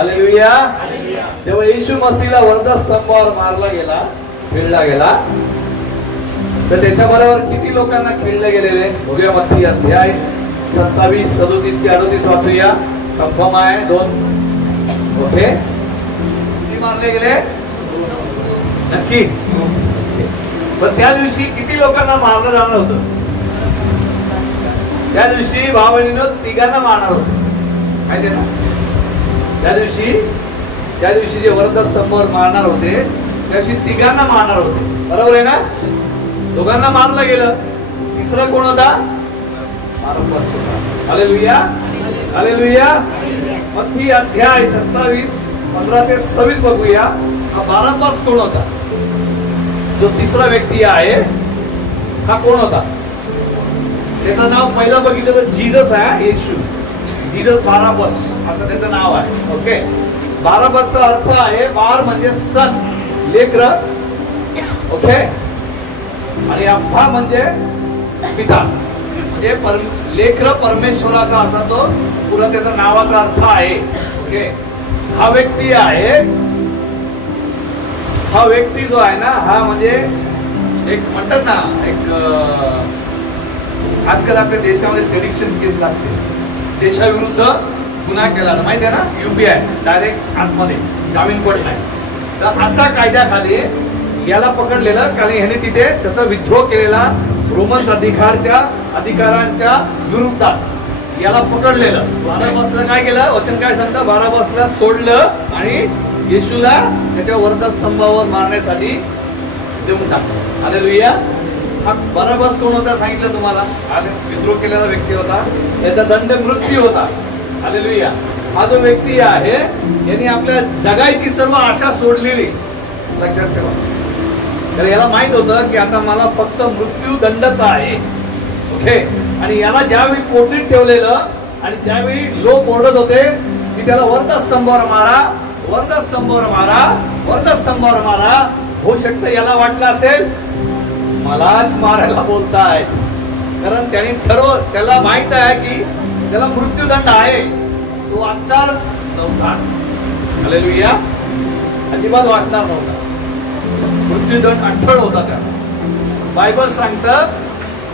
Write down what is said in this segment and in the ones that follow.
Hallelujah. तेव्हा येशू मसीहला वरदस्तंभावर मारला गेला, खिळला गेला, तर त्याच्याबरोबर किती लोकांना खिळले गेलेले बघूया. मत्ती अध्याय 27, 37 ते 38 वाचूया. कन्फर्म आहे 2. ओके. किती मारले गेले नक्की? पण त्या दिवशी किती लोकांना मारलं जाणार होतं? त्या दिवशी भाऊ बहिणीनं 3 मारणार होतं, माहिती ना? त्या दिवशी जे वरदस्तंभावर मारणार होते त्या दिवशी 3 मारणार होते, बरोबर आहे ना? 2 मारलं गेलं, 3 कोण होता? बारब्बास होता. Hallelujah, hallelujah. मत्ती अध्याय 27, 15 ते 26 बघूया. हा बारब्बास कोण होता? जो 3रा व्यक्ती आहे हा कोण होता? त्याचं नाव पहिलं बघितलं तर जीसस आहे, येशू. जीसस बारब्बास असं त्याचं नाव आहे. ओके. बारब्बासचा अर्थ आहे बार म्हणजे सन, लेकर. ओके. आणि अब्बा म्हणजे पिता, म्हणजे लेकर परमेश्वराचा असा तो पुरा त्याचा नावाचा अर्थ आहे. ओके. हा व्यक्ती आहे, हा व्यक्ती जो आहे ना, हा म्हणजे एक म्हणतात ना, एक आजकाल आपल्या देशामध्ये सेडिक्शन केस लागते, देशाविरुद्ध गुन्हा केला ना, माहिती आहे ना? UPI डायरेक्ट आतमध्ये जामीन पडत नाही. तर असा कायद्याखाली याला पकडलेलं, कारण ह्याने तिथे तसा विद्रोह केलेला रोमन अधिकारांच्या विरुद्धात याला पकडलेलं. बारब्बासला काय केलं? वचन काय सांगतं? बारब्बासला सोडलं आणि येशूला त्याच्या वरदस्तंभावर मारण्यासाठी देऊन टाकलं. हालेलुया. हा बारब्बास कोण होता सांगितलं तुम्हाला? विद्रोह केलेला व्यक्ती होता, त्याचा दंड मृत्यू होता. हालेलुया. हा जो व्यक्ती आहे यांनी आपल्या जगायची सर्व आशा सोडलेली, लक्षात ठेवा. तर याला माहित होतं की आता मला फक्त मृत्यू दंडच आहे. ओके. आणि याला ज्यावेळी कोठडीत ठेवलेलं आणि ज्यावेळी लोक ओरडत होते की त्याला वरदस्तंभावर मारा, वरदस्तंभावर मारा, वरदस्तंभावर मारा, होऊ शकतं याला वाटलं असेल मलाच मारायला बोलताय, कारण त्याला माहित आहे की त्याला मृत्यूदंड आहे, तो वाचणार नव्हता. हालेलुया. अजिबात वाचणार नव्हता. मृत्यूदंड अठ्ठळ होता त्याला. बायबल सांगतं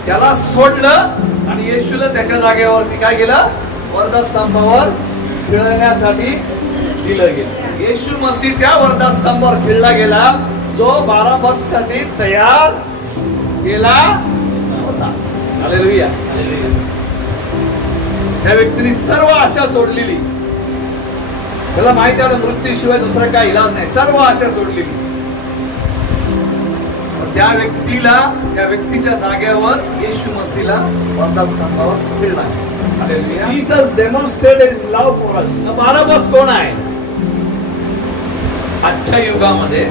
त्याला सोडलं आणि येशूला त्याच्या जागेवरती काय केलं? वरदस्तंभावर खिळण्यासाठी दिलं गेलं. येशू मसीह त्या वरदस्तंभावर खिळला गेला जो बारब्बाससाठी तयार केला होता. हालेलुया. त्या व्यक्तीने सर्व आशा सोडलेली, त्याला माहिती आहे मृत्यूशिवाय दुसरा काय इलाज नाही, सर्व आशा सोडलेली. त्या व्यक्तीच्या जागेवर येशू मसीहला वरदस्तंभावर खिळला. Hallelujah. Jesus demonstrated his love for us. Barabbas कोण आहे? आजच्या युगामध्ये,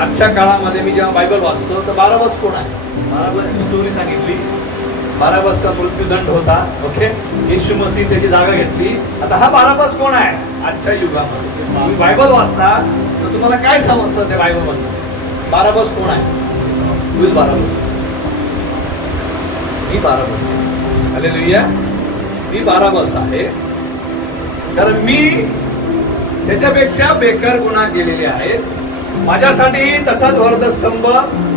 आजच्या काळामध्ये मी जेव्हा बायबल वाचतो तर बारब्बास कोण आहे? बारब्बासची स्टोरी सांगितली. बारब्बासचा मृत्यूदंड होता. ओके. येशू मसीह त्याची जागा घेतली. आता हा बारब्बास कोण आहे आजच्या युगामध्ये? तुम्ही बायबल वाचता तर तुम्हाला काय समजतं त्या बायबल मधून? बारब्बास कोण आहे? तू बारब्बास. मी बारब्बास. हालेलुया. मी बारब्बास आहे कारण मी त्याच्यापेक्षा बेकार गुन्हा केलेले आहेत. माझ्यासाठी तसाच वरदस्तंभ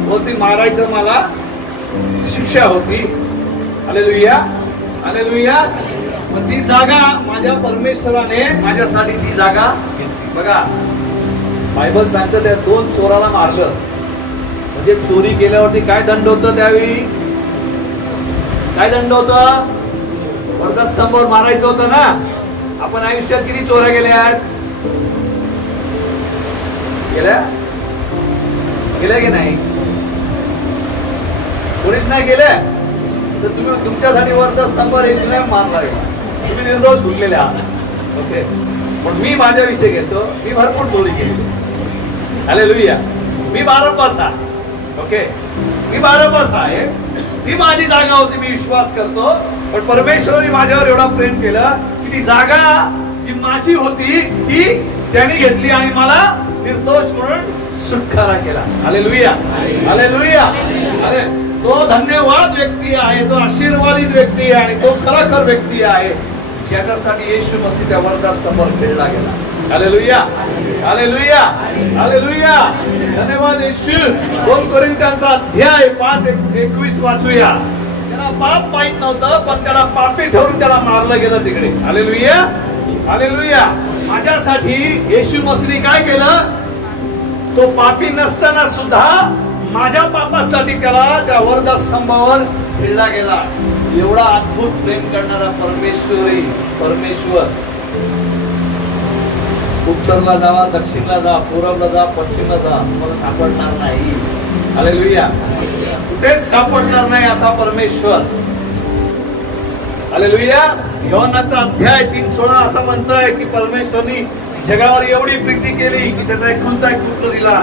होती, मारायचं मला शिक्षा होती. Hallelujah, hallelujah. मग ती जागा माझ्या परमेश्वराने माझ्यासाठी ती जागा घेतली. बघा बायबल सांगतं त्या 2 चोराला मारलं म्हणजे चोरी केल्यावरती काय दंड होतं? त्यावेळी काय दंड होतं? वरदस्तंभावर मारायचं होतं ना. आपण आयुष्यात किती चोऱ्या केल्या आहेत? गेल्या की नाही? कोणीच नाही गेल्या तर तुम्ही तुमच्यासाठी वरदस्तंभावर येशूने मारला, तुम्ही निर्दोष सुटलेले आहात. ओके. पण मी माझ्याविषयी घेतो, मी भरपूर चोरी केली. हालेलुया. मी बारब्बास आहे. ओके. मी बारब्बास आहे. ही माझी जागा होती, मी विश्वास करतो. पण परमेश्वराने माझ्यावर एवढा प्रेम केलं की ती जागा जी माझी होती ती त्यांनी घेतली आणि मला निर्दोष म्हणून सुटकारा केला. Hallelujah, hallelujah. तो धन्यवाद व्यक्ती आहे, तो आशीर्वादित व्यक्ती आहे आणि तो खरोखर व्यक्ती आहे ज्याच्यासाठी येशू मसीह त्या वरदस्तंभावर खिळला गेला. Hallelujah, hallelujah, hallelujah. धन्यवाद येशू. 2 कोरिन्थ्यांचा अध्याय 5:21 वाचूया. त्याला पाप माहित नव्हतं, पण त्याला पापी ठरवून त्याला मारलं गेलं तिकडे. Hallelujah, hallelujah. माझ्यासाठी येशू मसीहने काय केलं? तो पापी नसताना सुद्धा माझ्या पापासाठी त्याला त्या वरदस्तंभावर खिळला गेला. एवढा अद्भुत प्रेम करणारा परमेश्वर उत्तरला जावा, दक्षिणला जा, पूर्वला जा, पश्चिमला जा, तुम्हाला सापडणार नाही. हालेलुया. कुठेच सापडणार नाही असा परमेश्वर. हालेलुया. योहानाचा अध्याय 3:16 असं म्हणतोय की परमेश्वरनी जगावर एवढी प्रीती केली की त्याचा एकुलता एक पुत्र दिला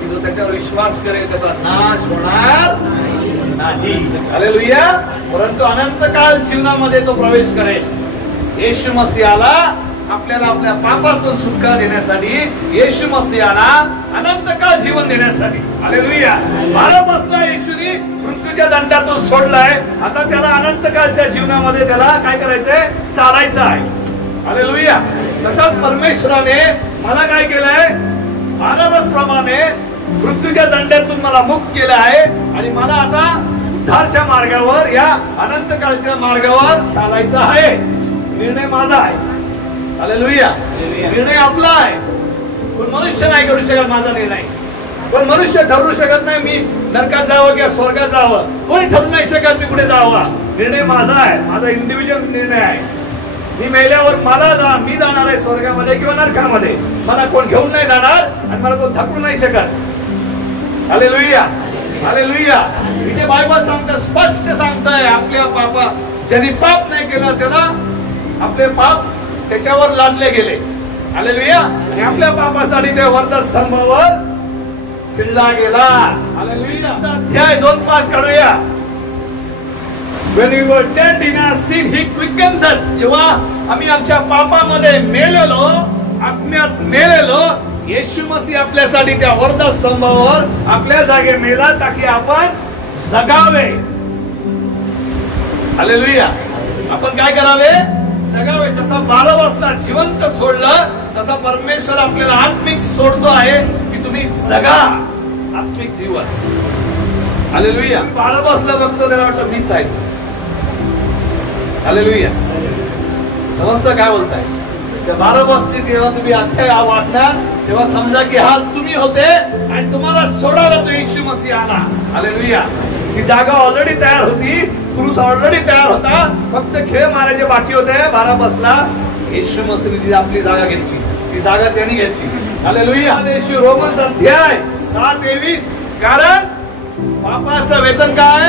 की जो त्याच्यावर विश्वास करेल त्याचा नाश होणार नाही. हालेलुया. परंतु अनंत काळ जीवनामध्ये तो प्रवेश करेल. येशू मसीहाला आपल्याला आपल्या पापातून सुटका देण्यासाठी, येशू मसीहाला अनंत काळ जीवन देण्यासाठी. हालेलुया. बारापासला येशूनी मृत्यूच्या दंडातून सोडलाय. आता त्याला अनंत काळच्या जीवनामध्ये त्याला काय करायचंय? चालायचं आहे. हालेलुया. तसाच परमेश्वराने मला काय केलंय? बारापास प्रमाणे मृत्यूच्या दंडातून मला मुक्त केलं आहे आणि मला आता उद्धारच्या मार्गावर, या अनंत काळच्या मार्गावर चालायचं आहे. निर्णय माझा आहे. हालेलुया. निर्णय आपला आहे. पण मनुष्य नाही करू शकत माझा निर्णय. पण मनुष्य ठरवू शकत नाही मी नरकात जावं किंवा स्वर्गात जावं. कोणी ठरवू नाही शकत मी कुठे जावं. निर्णय माझा आहे. माझा इंडिव्हिज्युअल निर्णय आहे. मी मेल्यावर मी जाणार आहे स्वर्गामध्ये किंवा नरकामध्ये. मला कोण घेऊन नाही जाणार आणि मला कोण ढकलू नाही शकत. Hallelujah, hallelujah. इथे बायबल सांगतं, स्पष्ट सांगतंय, आपल्या पापा ज्यांनी पाप नाही केलं त्याला आपले पाप त्याच्यावर लादले गेले. हालेलुया. आणि आपल्या पापासाठी ते वरदस्तंभावर खिळला गेला. हालेलुया. अध्याय 2:5 काढूया. When we were dead in our sin, He quickens us. जेव्हा आम्ही आमच्या पापामध्ये मेलेलो, आत्म्यात मेलेलो, येशू मसीह आपल्यासाठी त्या वरदस्तंभावर आपल्या जागे मेला ताकी आपण जगावे. हालेलुया. आपण काय करावे? जगावे. जसा बारावासला जिवंत सोडलं तसा परमेश्वर आपल्याला आत्मिक सोडतो आहे की तुम्ही जगा आत्मिक जीवन. हालेलुया. बारावासला बघतो त्याला वाटतं मीच आहे. हालेलुया. समजतं काय बोलताय? त्या बारावासची जेव्हा तुम्ही अध्याय वाचणार तेव्हा समजा की हा तुम्ही होते आणि तुम्हाला सोडायला तो येशू मसीह आला. हालेलुया. ही जागा ऑलरेडी तयार होती. पुरुष ऑलरेडी तयार होता. फक्त खेळ मारायचे बाकी होते. बारावासला येशू मसीहने आपली जागा घेतली. ती जागा त्यांनी घेतली. हालेलुया. येशू रोमन्स अध्याय 7:23. कारण पापाचं वेतन काय?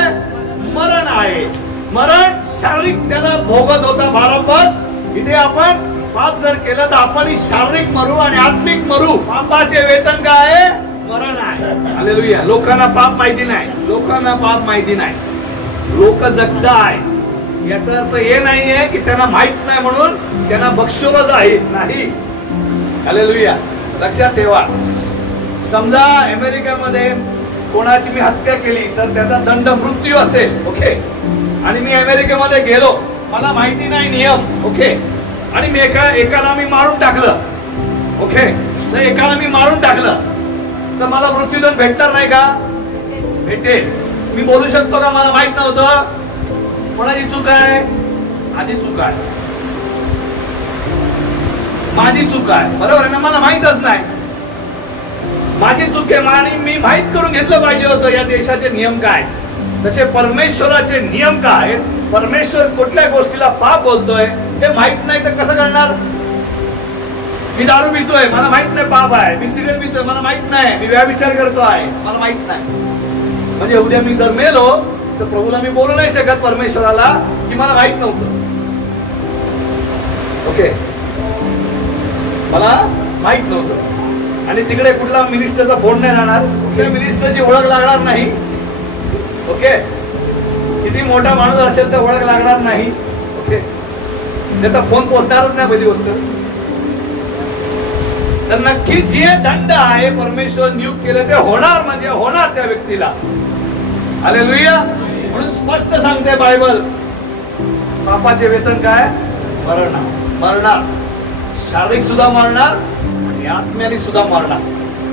मरण आहे. मरण शारीरिक त्याला भोगत होता बारावास. इथे आपण पाप जर केलं तर आपण शारीरिक मरू आणि आत्मिक मरू. पापाचे वेतन काय? मरण आहे. हालेलुया. लोकांना पाप माहिती नाही. लोकांना पाप माहिती नाही. लोक जगताय. याचा अर्थ हे नाहीये की त्यांना माहित नाही म्हणून त्यांना बक्षवलं जाईल. नाही. हालेलुया. लक्षात ठेवा. समजा अमेरिकेमध्ये कोणाची मी हत्या केली तर त्याचा दंड मृत्यू असेल. ओके. आणि मी अमेरिकेमध्ये गेलो, मला माहिती नाही नियम. ओके. आणि मी एकाला मी मारून टाकलं. ओके. तर एकाला मी मारून टाकलं तर मला मृत्यूदंड भेटणार नाही का? भेटेल. मी बोलू शकतो का मला माहित नव्हतं? कोणाची चूक आहे? माझी चूक आहे. माझी चूक आहे. बरोबर आहे ना? मला माहितच नाही. माझी चूक आहे आणि मी माहित करून घेतलं पाहिजे होतं या देशाचे नियम काय. तसे परमेश्वराचे नियम काय? परमेश्वर कुठल्या गोष्टीला पाप बोलतोय हे माहित नाही तर कसं करणार? मी दारू पितोय, मला माहित नाही पाप आहे. मी सिगरेट पितोय, मला माहित नाही. मी व्यभिचार करतो आहे, मला माहित नाही. म्हणजे उद्या मी जर मेलो तर प्रभूला मी बोलू नाही शकत परमेश्वराला की मला माहित नव्हतं. ओके. मला माहित नव्हतं. आणि तिकडे कुठला मिनिस्टरचा फोन नाही राहणार. त्या मिनिस्टरची ओळख लागणार नाही. ओके. किती मोठा माणूस असेल तर ओळख लागणार नाही. ओके. त्याचा फोन पोहोचणारच नाही पहिली गोष्ट. तर नक्की जे दंड आहे परमेश्वर नियुक्त केले ते होणार, म्हणजे होणार त्या व्यक्तीला. हालेलुया. म्हणून स्पष्ट सांगते बायबल, पापाचे वेतन काय? मरण. मरणार. शारीरिक सुद्धा मरणार, आणि आत्म्याने सुद्धा मरणार.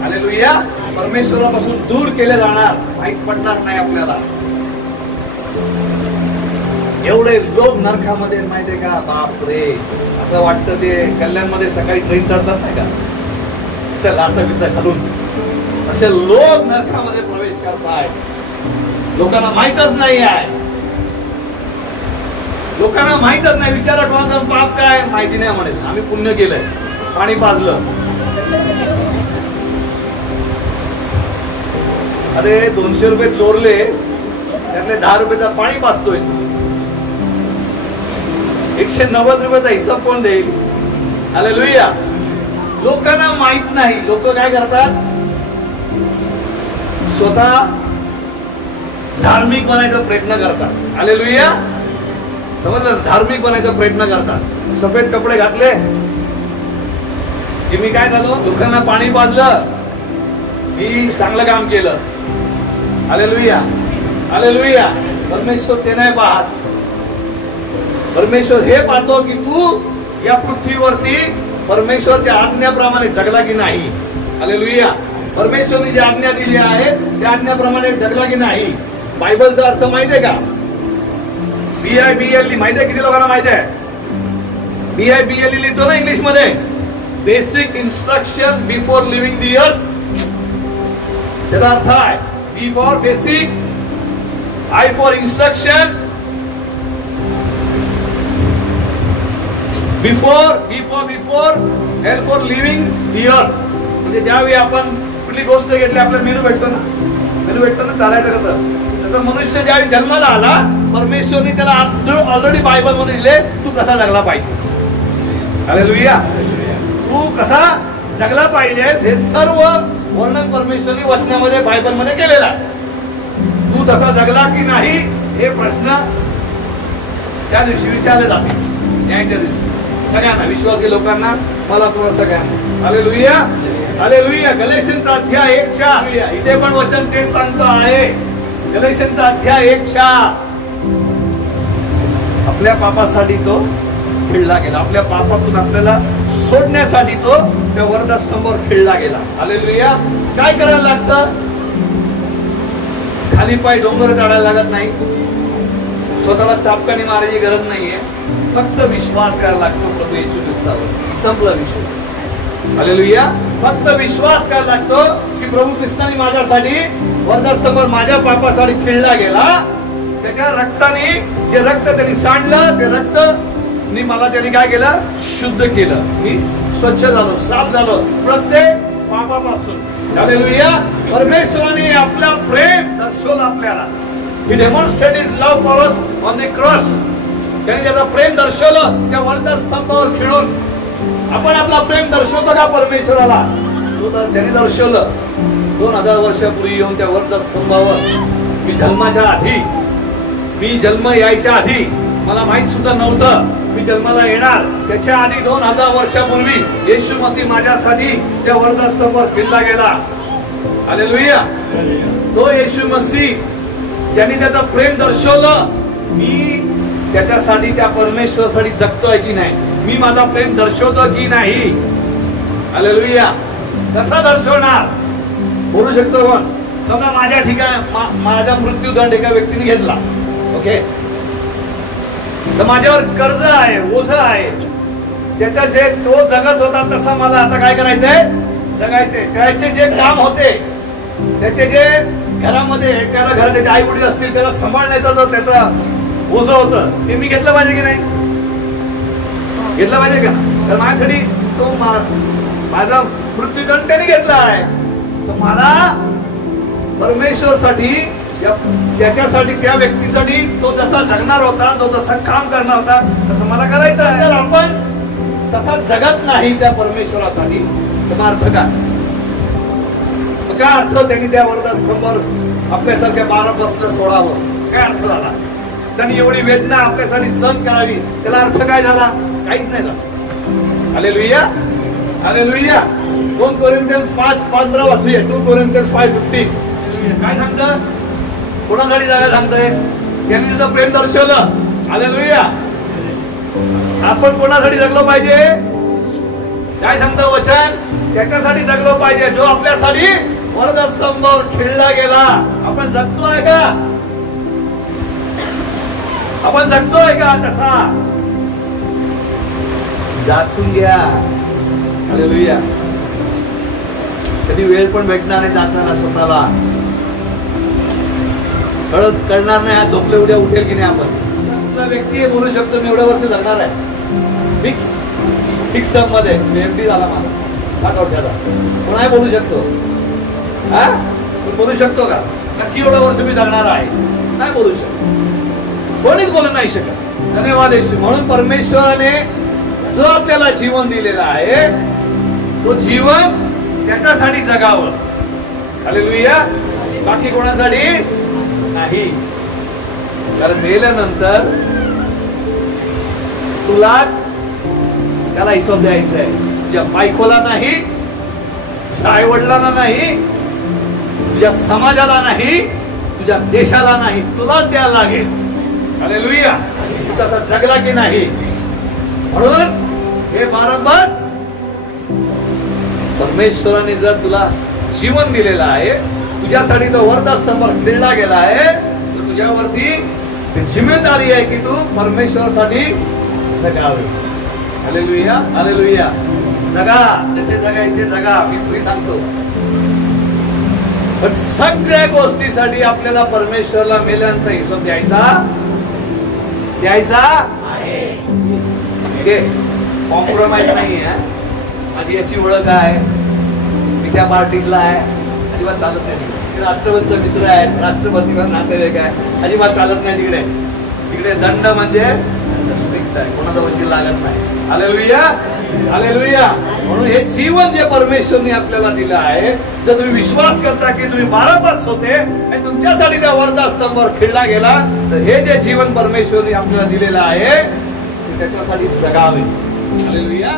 हालेलुया. परमेश्वरापासून दूर केले जाणार, माहित पडणार नाही आपल्याला. एवढे लोक नरकामध्ये माहितीये का, बाप रे. असं वाटतं ते कल्याणमध्ये सकाळी ट्रेन चढतात नाही का, चल आता विद्या घालून, असे लोक नरकामध्ये प्रवेश करतायत. लोकांना माहितच नाही आहे, लोकांना माहितच नाही. विचारा कोणाचं पाप काय माहिती नाही म्हणेल. आम्ही पुण्य केलंय, पाणी पाजलं. अरे 200 रुपये चोरले, त्यातले 10 रुपयाचं पाणी पाजतोय. 190 रुपयाचा हिसाब कोण देईल? हालेलुया. लोकांना माहित नाही. लोक काय करतात, स्वतः धार्मिक बनायचा प्रयत्न करतात. हालेलुया. समजलं, धार्मिक बनायचा प्रयत्न करतात. सफेद कपडे घातले की मी काय झालो, लोकांना पाणी पाजलं, मी चांगलं काम केलं. हालेलुया. हालेलुया. परमेश्वर ते नाही पाहत. परमेश्वर हे पाहतो की तू या पृथ्वीवरती परमेश्वरच्या आज्ञाप्रमाणे जगला की नाही. हालेलुया. परमेश्वरने जी आज्ञा दिली आहे त्या आज्ञाप्रमाणे जगला की नाही. बायबलचा अर्थ माहितीये का? BIBLE माहितीये? किती लोकांना माहिती आहे? BIBLE लिहितो ना इंग्लिश मध्ये, basic instruction before leaving the earth. त्याचा अर्थ आहे B for basic, I for instruction, before, L for leaving the earth. म्हणजे ज्यावेळी आपण कुठली गोष्ट घेतली, आपल्याला मेनू भेटतो ना, चालायचं कसं. तसं मनुष्य ज्यावेळी जन्माला आला, परमेश्वरने त्याला ऑलरेडी बायबल मध्ये दिले, तू कसा जगला पाहिजेस. हालेलुया. तू कसा जगला पाहिजेस हे सर्व वर्णन परमेश्वरने वचनामध्ये बायबलमध्ये केलेला आहे. तू तसा जगला की नाही हे प्रश्न त्या दिवशी विचारले जाते, न्यायाच्या दिवशी. सगळ्यांना, विश्वासी लोकांना, मला तुम्हाला सगळ्यांना. हालेलुया. हालेलुया. गलेशियनचा अध्याय 1:6 इथे पण वचन ते सांगतो आहे. गलेशियनचा अध्याय 1:6. आपल्या पापासाठी तो खिळला गेला. आपल्या पापातून आपल्याला सोडण्यासाठी तो त्या वरदासमोर खिळला गेला. हालेलुया. काय करायला लागतं? खाली पाय डोंगर चढायला लागत नाही, स्वतःला चापकाने मारायची गरज नाहीये. फक्त विश्वास करायला लागतो प्रभू येशू ख्रिस्तावर. संपला विषय. हालेलुया. फक्त विश्वास करायला लागतो की प्रभू ख्रिस्ताने माझ्यासाठी वरदासमोर माझ्या पापासाठी खिळला गेला. त्याच्या रक्ताने, जे रक्त त्यांनी सांडलं, ते रक्त मला त्यांनी काय केलं? शुद्ध केलं. मी स्वच्छ झालो, साफ झालो प्रत्येक पापापासून. हालेलुया. परमेश्वराने आपला प्रेम दर्शवलं आपल्याला. He demonstrated his love for us on the cross. त्याने त्याचं प्रेम दर्शवलं त्या वरदास्तंभावर खिळून. आपण आपला प्रेम दर्शवतो का परमेश्वराला? तो तर त्याने दर्शवलं. 2000 वर्षापूर्वी येऊन त्या वरदास्तंभावर, मी जन्माच्या आधी, मी जन्म यायच्या आधी, मला माहित सुद्धा नव्हतं मी जन्माला येणार. त्याच्या आधी 2000 वर्षापूर्वी येशू मसीह माझ्यासाठी त्या वरदास्तंभावर खिळला गेला. हालेलुया. तो येशू मसीह ज्यांनी त्याचं प्रेम दर्शवलं, मी त्याच्यासाठी, त्या परमेश्वरासाठी जगतोय की नाही, मी माझा प्रेम दर्शवतो की नाही. हालेलुया. कसा दर्शवणार? बोलू शकतो कोण? समजा माझ्या ठिकाणी माझा मृत्यूदंड एका व्यक्तीने घेतला, ओके, तर माझ्यावर कर्ज आहे, ओझ आहे. त्याचा जे तो जगत होता तसा मला आता काय करायचंय? जगायचंय. त्याचे जे काम होते, त्याचे जे घरामध्ये एखाद्या घरात त्याचे आई वडील असतील, त्याला सांभाळण्याचा जो त्याचा ओझं होतं, ते मी घेतलं पाहिजे की नाही? घेतलं पाहिजे का? तर माझ्यासाठी तो माझा मृत्यूदंड त्याने घेतला आहे. तर मला परमेश्वरसाठी, त्याच्यासाठी, त्या व्यक्तीसाठी तो जसा जगणार होता, तो जसा काम करणार होता, तसं मला करायचं आहे. जर आपण तसा जगत नाही त्या परमेश्वरासाठी, तर अर्थ काय? काय अर्थ त्यांनी त्या वरदास्तंभावर आपल्यासारख्या 12 बसलं सोडावं? काय अर्थ झाला? त्यांनी एवढी वेदना आपल्यासाठी सहन करावी, त्याला अर्थ काय झाला? काहीच नाही झाला. हालेलुया. हालेलुया. 2 कोरिन्थियन्स 5:15 वाचूया. 2 कोरिन्थियन्स 5:15 काय सांगतं? कोणासाठी जागा सांगतंय? त्यांनी तिचं प्रेम दर्शवलं. हालेलुया. आपण कोणासाठी जगलो पाहिजे? काय सांगतं वचन? त्याच्यासाठी जगलो पाहिजे जो आपल्यासाठी वरदस्तंभावर खिळला गेला. आपण जगतोय का? आपण जगतोय का तसा? जाचून घ्या. हालेलुया. कधी वेळ पण भेटणार नाही जाचायला स्वतःला. कळणार नाही झोपले उद्या उठेल की नाही. आपण तुला व्यक्ती बोलू शकतो मी एवढ्या वर्ष जगणार आहे फिक्स टर्म मध्ये. एफडी झाला मला 7 वर्षाचा. कोणाही बोलू शकतो. हा तू बोलू शकतो का नक्की एवढं वर्ष मी जगणार आहे? नाही बोलू शकतो. कोणीच बोलू नाही शकत. धन्यवाद येशू. म्हणून परमेश्वराने जो आपल्याला जीवन दिलेला आहे तो जीवन त्याच्यासाठी जगावं. हालेलुया. बाकी कोणासाठी नाही. कारण मेल्यानंतर तुलाच त्याला हिशोब द्यायचा आहे. तुझ्या बायकोला नाही, तुझ्या आई वडिलांना नाही, तुझ्या समाजाला नाही, तुझ्या देशाला नाही, तुलाच द्यायला लागेल. हालेलुया. तू तसा जगला की नाही. म्हणून हे बारंबार परमेश्वराने जर तुला जीवन दिलेलं आहे तुझ्यासाठी तो वरदस्तंभावर खिळला गेला आहे तर तुझ्यावरती जिम्मेदारी आहे की तू परमेश्वरासाठी जगावे. हालेलुया. हालेलुया. जगा जसे जगायचे जगा. मी तुला सांगतो पण सगळ्या गोष्टीसाठी आपल्याला परमेश्वराला मेल्यानंतर हिशोब द्यायचा आहे. कॉम्प्रोमाइज नाही आहे. माझी याची ओळख आहे, मी त्या पार्टीतला आहे, अजिबात चालत नाही. राष्ट्रपतीचा मित्र आहे, राष्ट्रपतीचा नातेवाईक आहे, अजिबात चालत नाही. तिकडे दंड म्हणजे स्ट्रिक्ट आहे, कोणाचा वचन लागत नाही. हालेलुया. हालेलुया. म्हणून हे जीवन जे परमेश्वरने आपल्याला दिलं आहे जर तुम्ही विश्वास करता की तुम्ही बारंबार होते आणि तुमच्यासाठी त्या वरदस्तंभावर खिळला गेला तर हे जे जीवन परमेश्वरने आपल्याला दिलेलं आहे त्याच्यासाठी जगावे. हालेलुया.